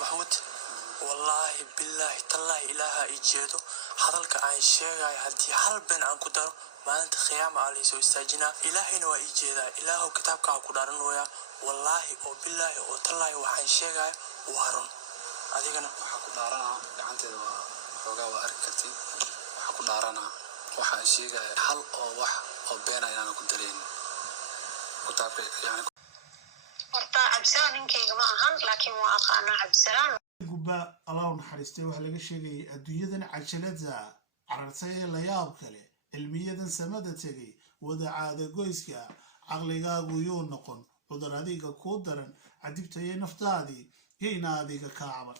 محمود والله بالله تالله إلها إجيدو حضلك عن شيء هدي حل بين عن كدر ما أنت خيام عليه سو استاجنا إلهي نوا إجيدا إله كتابك عقدارن ويا والله أو بالله أو تالله وحن شيء وهرون أديكنا حقدارنا عنتي وحوجا وأركتي حقدارنا وحن شيء حل أو أو بين أنا كدرين كتابك يعني horta cabsaan ninkayga ma ahan laakiin waa aqaana cabsaan guba Allah naxariistay waxa laga sheegay adduunyadan cajalada carartay la yaab kale cilmiyadan samada tagay wada caada goyska aqligaagu yoo noqon cudur adiga ku daran cadibtay naftaadii heena adiga kaaban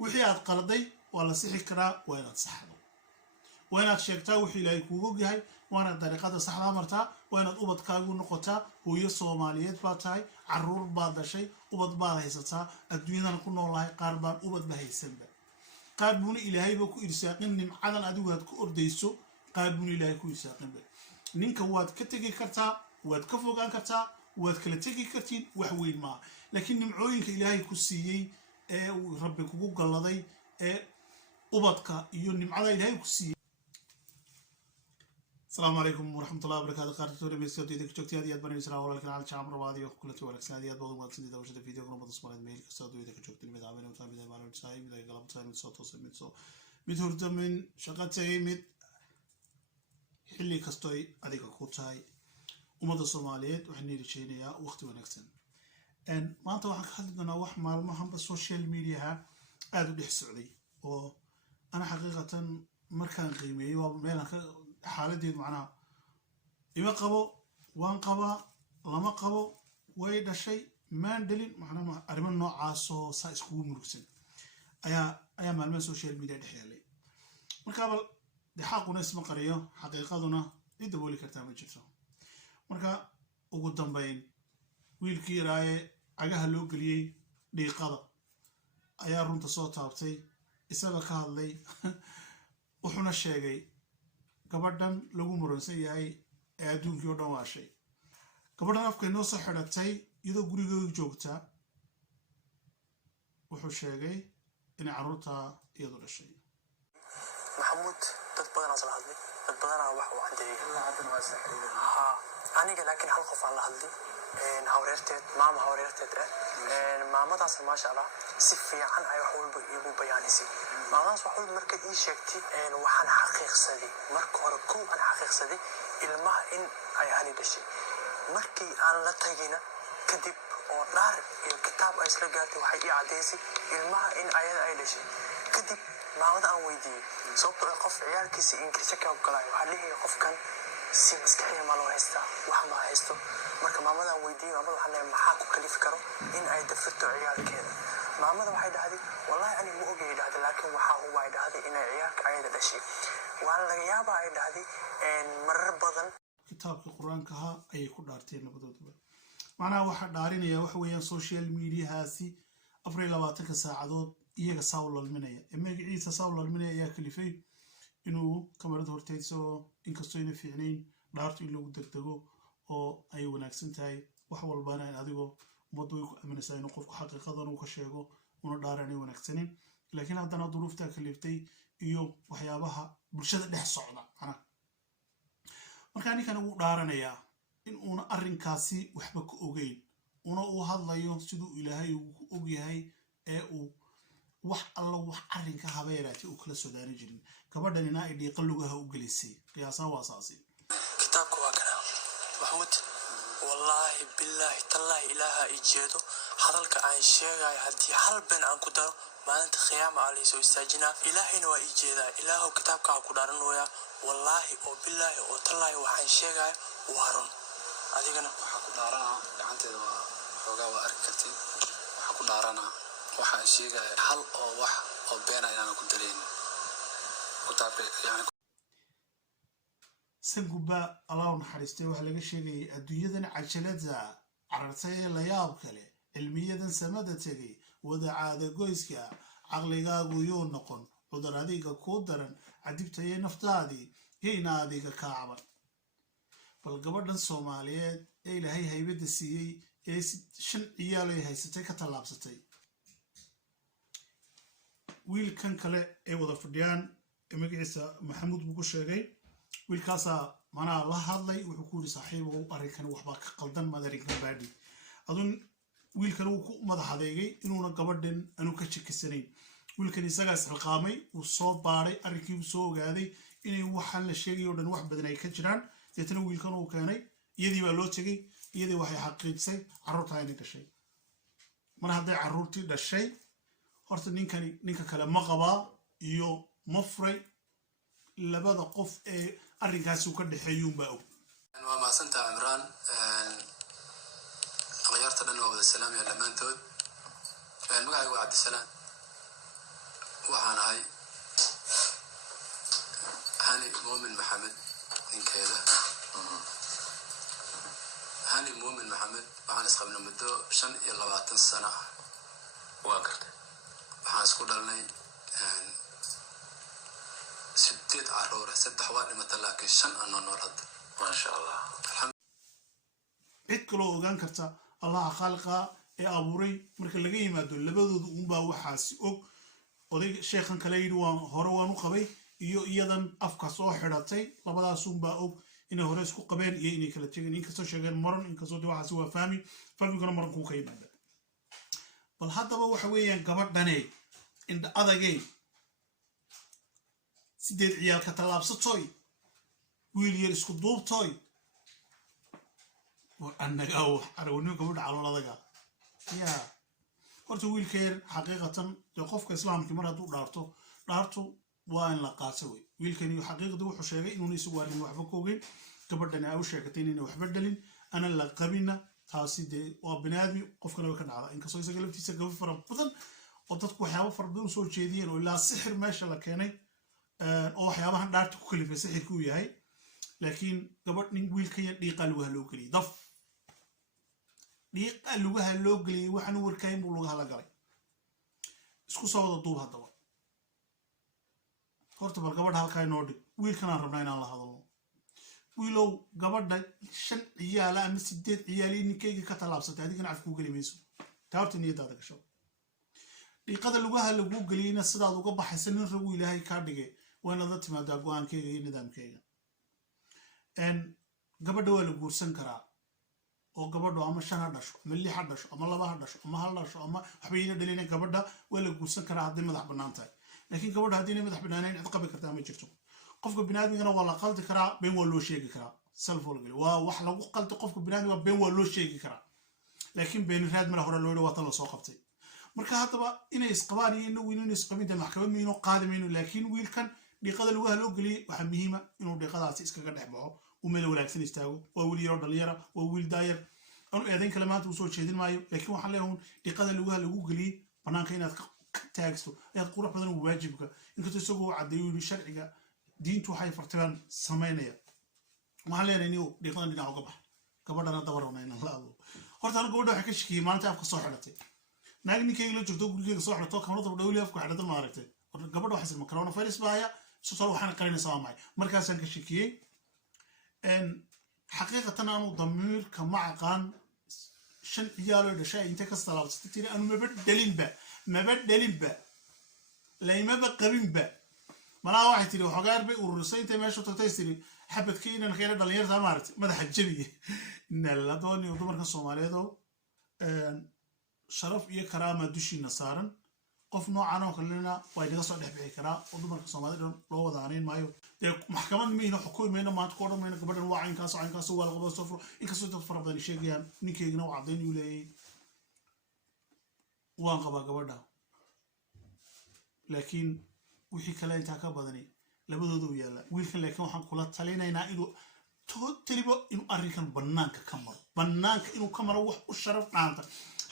wixii aad qalday waa la sixi karaa waa inaad saxdo waa inaad sheegtaa wixii ilaahay kuugu yahay waana dariiqada saxda martaa waa inaad ubadkaagu noqotaa hooyo Soomaaliyeed baa tahay caruur baa dhashay ubad baa haysataa adduunyadan ku noolahay qaar baan ubad ba haysanba qaar buu ilaahay ba ku irsaaqin nimcadan adigu aad ku ordayso qaar buu ilaahay ku irsaaqin ba ninka waad ka tagi kartaa waad ka fogaan kartaa waad kala tagi kartiin wax weyn ma laakiin nimcooyinka ilaahay ku siiyay ee rabbi kugu galaday ee ubadka iyo nimcada ilaahay ku siiyay السلام عليكم ورحمة الله وبركاته. قارتوري ميسيو ديدك جوكتي هذه أدبر إسراء ولا الكلام شامر وهذه وكل تي ورك سنادي أدبر وما تسندي دوشة الفيديو كنا بتصمر الميل كسادو ديدك جوكتي مدعمين وتام بدأ مالو تساي بدأ يقلب تساي متسو توصل متسو متهرد من شقات تاي مت حلي كستوي أديك كوتاي ومدة الصوماليات وحني رشينيا وقت ونكسن إن ما أنت واحد خدنا واحد مال مهم بالسوشيال ميديا أدو بيحسعلي وأنا حقيقة مركان قيمي وميلك حالتي معناها إما قبو وان قبا لما قبو ويدا شيء ما ندلين معناها أرمن نوع عاصو سايس كوب مركزين أيا معلومات سوشيال ميديا دحيالي مركابل دحاق وناس مقرية حقيقتنا يدبولي كرتام الجفرة مركا وقدام بين ويلكي راي عجها لوكلي دقيقة أيا رنت صوت هابتي إسابة كهالي وحنا الشيء gabadhan lagu muransan yahay ee adduunkii oo dhan waa shay gabadhan afkay noo soo xidhatay iyadoo gurigooda joogta wuxuu sheegay in carruurta iyadu dhashay محمود تتبادل على هذي تتبادل على واحد عندي aniga laakiin hal qof aan la hadlay hawreerteed maama hawreerteed maamadaas ma sha Allah si fiican ay wax walba iigu bayaanisay maamadaas wax walba markay ii sheegtay waxaan xaqiiqsaday marka hore ku aan xaqiiqsaday ilmaha in ay hali dhashay markii aan la tagina kadib oo dhaar iyo kitaab ay isla gaartay waxay ii cadeysay ilmaha in ayada ay dhashay kadib maamada aan weydiiyay sababtoo qof ciyaalkiisa ingiriisi ka galay waxa leeyahay qofkan si maskaxiya ma loo haystaa wax ma haysto marka maamada weydiiyay maamada waxa leeyahay maxaa ku kalifi karo in ay dafirto ciyaalkeeda maamada waxay dhahday wallahi ani ma ogay dhahday laakiin waxa uu way dhahday in ciyaalka ayada dhashay waan laga yaabaa ay dhahday marar badan kitaabka quraanka ay ku dhaarteen labadooduba macnaha waxa dhaarinaya wax weeyaan social media haasi 24 saacadood iyaga sawlalminaya magaciisa sawlalminaya ayaa kalifay inuu kamarada hortayso inkastoo inay fiicnayn dhaartu in lagu degdego oo ay wanaagsan tahay wax walbana in adigo umadu ay ku aaminaysaa inuu qofku xaqiiqadan uu ka sheego una dhaaran ay wanaagsanin laakiin haddana duruufta kaliftay iyo waxyaabaha bulshada dhex socda marka ninkan uu dhaaranaya in uuna arrinkaasi waxba ka ogeyn una uu hadlayo siduu ilaahay uu og yahay ee uu wax alla wax arrinka habeeraati uu kala soodaani jirin gabadhanina ay dhiiqa lugaha u gelisay qiyaasan waa saasi kitaabku waa kana محمود والله بالله تالله إلها إجيدو حضلك عن شيء هدي حل بين عن كدر ما أنت خيام عليه سو استاجنا إلهي نوا إجيدا إله كتابك عقدارن ويا والله أو بالله أو تالله وحن شيء وهرون أديكنا حقدارنا عنتي وحوجا وأركتي حقدارنا وحن شيء حل أو بين أنا كدرين كتابك يعني sanguba Allah naxariistay waxa laga sheegay adduunyadan cajalada carartay la yaab kale cilmiyadan samada tagay wada caada goyska aqligaagu yoo noqon cudur adiga ku daran cadibtay naftaadii heena adiga kaaban bal gabadhan Soomaaliyeed ee Ilaahay haybada siiyay ee shan ciyaal ay haysatay ka talaabsatay wiilkan kale ay wada fadhiyaan magaciisa maxamuud buu ku sheegay wiilkaasaa manaa la hadlay wuxuu ku yidhi saaxiibow arrinkan waxbaa ka qaldan madarinkan baadhi adun wiilkan uu ku madax adeegay inuuna gabadhan aanu ka shakisanayn wiilkan isagaa isxilqaamay uu soo baaray arrinkii uu soo ogaaday inay waxaan la sheegay oo dhan wax badan ay ka jiraan deetana wiilkan uu keenay iyadii baa loo tegey iyadii waxay xaqiijisay carruurtaa inay dhashay mar hadday carruurtii dhashay horta ninkani ninka kale ma qabaa iyo ma furay labada qof ee arrinkaasi uu ka dhexeeyuunbaa og waa mahadsantaha cimraan akhyaarta dhan waa wada salaamaya dhammaantood magacaygu waa cabdisalaan waxaan ahay hani muumin maxamed ninkeeda hani muumin maxamed waxaan isqabnay muddo 25 sano ah waa gartay waxaan isku dhalnay 8 carruur 3 waa dhimatay laakiin 5 anoo nool hadda maasha allah cid kaloo ogaan karta allaha khaaliqa ee abuuray marka laga yimaado labadooda unbaa waxaasi og oday sheekhan kale yidhi waan u qabay iyo iyadan afka soo xidhatay labadaasunbaa og inay hore isku qabeen iyo inay kala tegeen inkastoo sheegeen maran inkastoo waxaasi waa fahmigana marankuu ka yimaada bal haddaba waxa weeyaan gabadhaney indha adagey 8 ciyaalka tallaabsatoy wiil yar isku duubtoy annaga wax arawnimo gabadha calooladaga yaa horta wiilka yar xaqiiqatan dee qofka islaamkii mar hadduu dhaarto waa in la qaato wey wiilkani xaqiiqdii wuxuu sheegay inuuna isagu arrin waxba ka ogeyn gabadhani ay u sheegatay inayna waxba dhalin ana la qabina taasi dee waa binaadmi qofkana way ka dhacda inkastoo isaga laftiisa gaba fara badan oo dadku waxyaaba fara badan usoo jeediyeen oo ilaa sixir meesha la keenay oo waxyaabahan dhaarta ku kalifay sixirka uu yahay laakiin gabadh nin wiilka yar dhiiqaa lugaha loo geliyay daf dhiiqaa lugaha loo geliyay waxaanu warkayn buu lugaha la galay isku soo wada duub haddaba horta bal gabadha halkaa inoo dhig wiilkanaan rabnaa inaan la hadalno wiilow gabadha 5 ciyaala ama 8 ciyaali ninkayga ka tallaabsatay adigana af kuu geli mayso taa horta niyadaada gasho dhiiqada lugaha lagu geliyeyna sidaad uga baxaysa nin ragu ilaahay kaa dhigay waa inaad la timaadaa go-aankeyga iyo nidaamkeyga gabadha waa la guursan karaa oo gabadho ama 5 ha dhasho ama 6 ha dhasho ama 2 ha dhasho ama 1 dhasho ama waxba ina dhalina gabadha waa la guursan karaa haddii madax bannaan tahay laakiin gabadha haddii madax bannaanayn cid qabi kartaa ma jirto qofka binaadmigana waa la qaldi karaa been waa loo sheegi karaa salfolgeli waa wax lagu qaldi qofka binaadmiga been waa loo sheegi karaa laakiin been raad mala hore loo yidhi waa tan la soo qabtay marka haddaba inay isqabaan iyo inagu inaynu isqabinta maxkamad mayno qaadi mayno laakiin wiilkan dhiiqada lugaha loo geliyey waxaa muhiima inuu dhiiqadaasi iskaga dhex baxo uu meel wanaagsan istaago waa wiil yaroo dhalinyara waa wiil daayar anu eedayn kale maanta uu soo jeedin maayo laakiin waxaan leeyahay dhiiqada lugaha lagu geliyey bannaanka inaad ka taagsto ayaad qurux badan u waajibka inkastoo isagoo caddeeyo yidhi sharciga diintu waxay fartibaan samaynaya waxaan leenahay niyow dhiiqadan dhinac uga bax gabadhana daba rabna inaan la hadlo horta anu gabadha waxay ka shakiyey maalinta afka soo xidhatay naag ninkeyga la joogto gurigeyga soo xidhato kamarada dhowli afku xidhata ma aragtay gabadha waxay sirma coronavirus baa haya soo waxaan qarinaysaa waa maxay markaasaan ka shakiyey xaqiiqatan aanu damiirka ma aqaan 5 ciyaaloo dhashay intay ka talaabsatay tiri anu maba dhalinba laymaba qabinba malaha waxay tiri xogaar bay ururisay intay meesha tagtay tiri xabadkii inaan keena dhalinyarta maaragtay madaxa jabiye naladooni dumarka Soomaaliyeed sharaf iyo karaama dushiina saaran qof noocan oo kalena way naga soo dhex bixi karaa oo dumarka Soomaaliyeed loo wadaanayn maayo maxkamad miina xukuumayna maanta ku odhan mayna gabadhan waa caynkaas waa la qabaa soo inkastoo dad fara badan sheegayaan ninkeygana waa caddayn uu leeyahay waan qabaa gabadha laakiin wixii kale intaa ka badani labadooda u yaalla wiilkan laakiin waxaan kula talinaynaa inuu totaliba inuu arrinkan bannaanka ka maro wax u sharaf dhaanta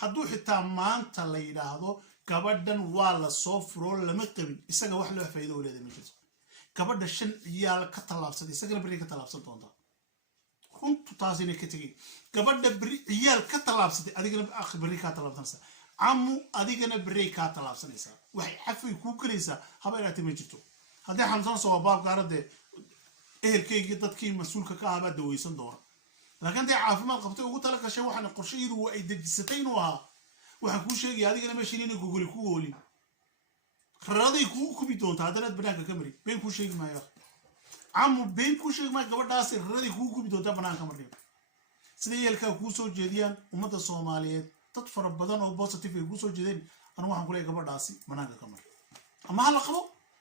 hadduu xitaa maanta la yidhaahdo gabadhan waa la soo furo lama qabin isaga wax loo faa'iido u leedahay ma jirto gabadha 5 ciyaal ka tallaabsatay isagana beri ka tallaabsan doontaa runtu taas inay ka tegay gabadha beri ciyaal ka tallaabsatay adigana beri ka tallaabsanaysaa camu adigana beri ka tallaabsanaysaa waxay xafay kuu gelaysaa haba ilaatay ma jirto haddii xamsan soo baab gaaradee ehelkeygii dadkii mas-uulka ka ahaa baa daweysan doona laakiin dee caafimaad qabtay ugu tala gashay waxaana qorshayadu ay dejisatay inuu ahaa waxaan kuu sheegaya adigana meeshin inay gogoli ku oolin raday kugu kubi doonta haddanaad banaanka ka mari been kuu sheegi maayo camu been kuu sheegi maayo gabadhaasi raday kugu kubi doonta banaanka marniyo sida yeelkaa kuu soo jeediyaan ummadda Soomaaliyeed dad fara badan oo positive ay kuu soo jeedeen anu waxaan ku leeyahay gabadhaasi banaanka ka mari ama hala qabo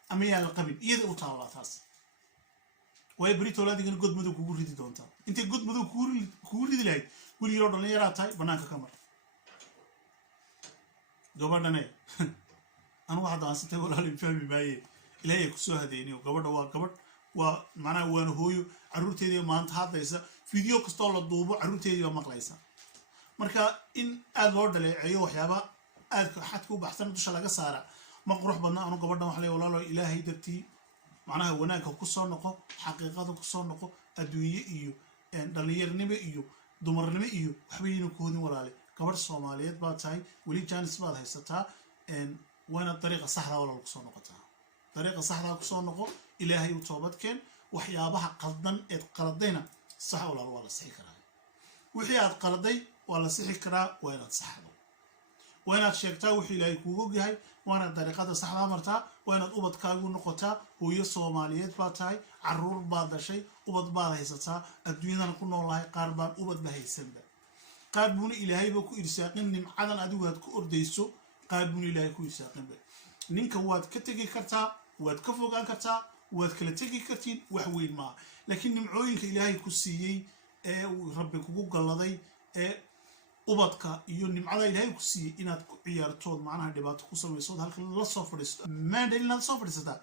ama yaa la qabin iyada u taala taas way brito laadigana god madow kugu ridi doonta intay god madow kugu ridi lahayd wili yaro dhalinyaro tahay banaanka ka mari gabadhane anu waxa daansatay walaalin fahmi maaye ilaahay ku soo hadeeniyo gabadha waa gabadh waa macnaha waana hooyo caruurteedii maanta hadlaysa video kastoo la duubo caruurteedii waa maqlaysa marka in aad loo dhaleeceeyo waxyaaba aad xadka u baxsan dusha laga saara ma qurux badna anu gabadhan wax leeyahay walaalo ilaahay dartii macnaha wanaagga ku soo noqo xaqiiqada ku soo noqo adduunye iyo dhalinyarnimo iyo dumarnimo iyo waxbayna ku hodin walaale gabadh Soomaaliyeed baa tahay weli jaanis baad haysataa waana dariiqa saxda walaal ku soo noqotaa dariiqa saxda ku soo noqo ilaahay u toobadkeen waxyaabaha qaldan ee qaladayna sax walaal waa la sixi karaa wixii aad qaladay waa la sixi karaa waa inaad saxdo waa inaad sheegtaa wixii ilaahay kuugu ogyahay waana dariiqada saxda martaa waa inaad ubadkaagu noqotaa hooyo Soomaaliyeed baa tahay caruur baad dhashay ubad baad haysataa adduunyadan ku noolahay qaar baan ubad la haysanba qaar buuna ilaahayba ku irsaaqin nimcadan adigu aad ku ordayso qaar buuna ilaahay ku irsaaqinba ninka waad ka tegi kartaa waad ka fogaan kartaa waad kala tegi kartiin wax weyn ma laakiin nimcooyinka ilaahay ku siiyay ee rabbi kugu galaday ee ubadka iyo nimcada ilaahay ku siiyay inaad ku ciyaartood macnaha dhibaato ku samayso halka la soo fadhiisto maandalin la soo fadhiisata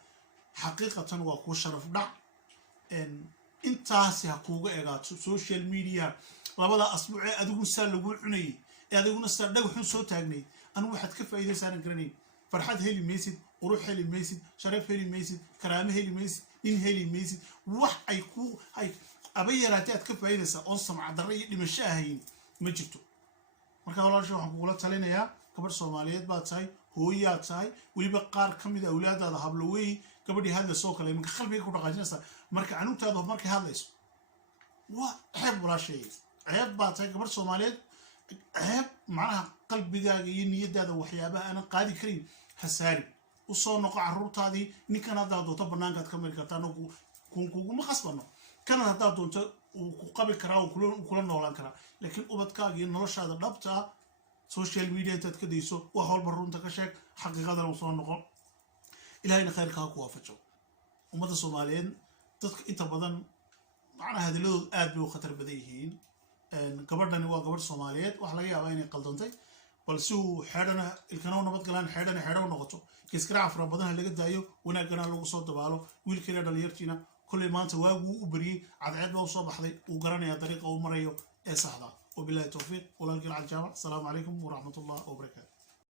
xaqiiqatan waa ku sharaf dhac intaasi ha kuuga eegaato social media labada asbuuc ee adigu saa lagu cunayay ee adiguna saa dhagaxun soo taagnay anu waxaad ka faa'iideysan garanay farxad heli maysid qurux heli maysid sharaf heli maysid karaamo heli maysid in heli maysid wax ay ku ay abayaraatay aad ka faa'iideysaa oo samcad darro iyo dhimasho ahayn ma jirto marka walaasha waxaan kugula talinayaa gabadh Soomaaliyeed baad tahay hooyaad tahay weliba qaar ka mid ah awlaadaada hablowey gabadhii hadda soo kale iminka qalbiga ku dhaqaajinaysa marka canuugtaada markay hadlayso waa ceeb walaashay ceeb baad tahay gabadh Soomaaliyeed ceeb macnaha qalbigaaga iyo niyadaada waxyaabaha aan qaadi karin hasaari u soo noqo caruurtaadii ninkan hadda doonto banaankaad ka mari kartaa anagu kuguma qasbano kana hadda doonto ku qabi karaa oo kula noolaan karaa laakiin ubadkaaga iyo noloshaada dhabta social media intaad ka dayso wax walba runta ka sheeg xaqiiqadana u soo noqo ilaahayna khayrka ku waafajo ummadda Soomaaliyeed dadka inta badan macnaha hadalladooda aad bay u khatar badan yihiin gabadhani waa gabadh Soomaaliyeed wax laga yaabaa inay qaldantay balse uu xeedhana ilkana nabad galaan xeedhana xeedho noqoto kiskara afra badan laga daayo wanaagana lagu soo dabaalo wiilkeena dhalinyartiina kulli maanta waagu u bariyay cadceed baa soo baxday uu garanaya dariiqa uu marayo ee saxda wabillahi tawfiiq walaalkiin aljaamac assalamu alaykum wa rahmatullahi wa barakatuh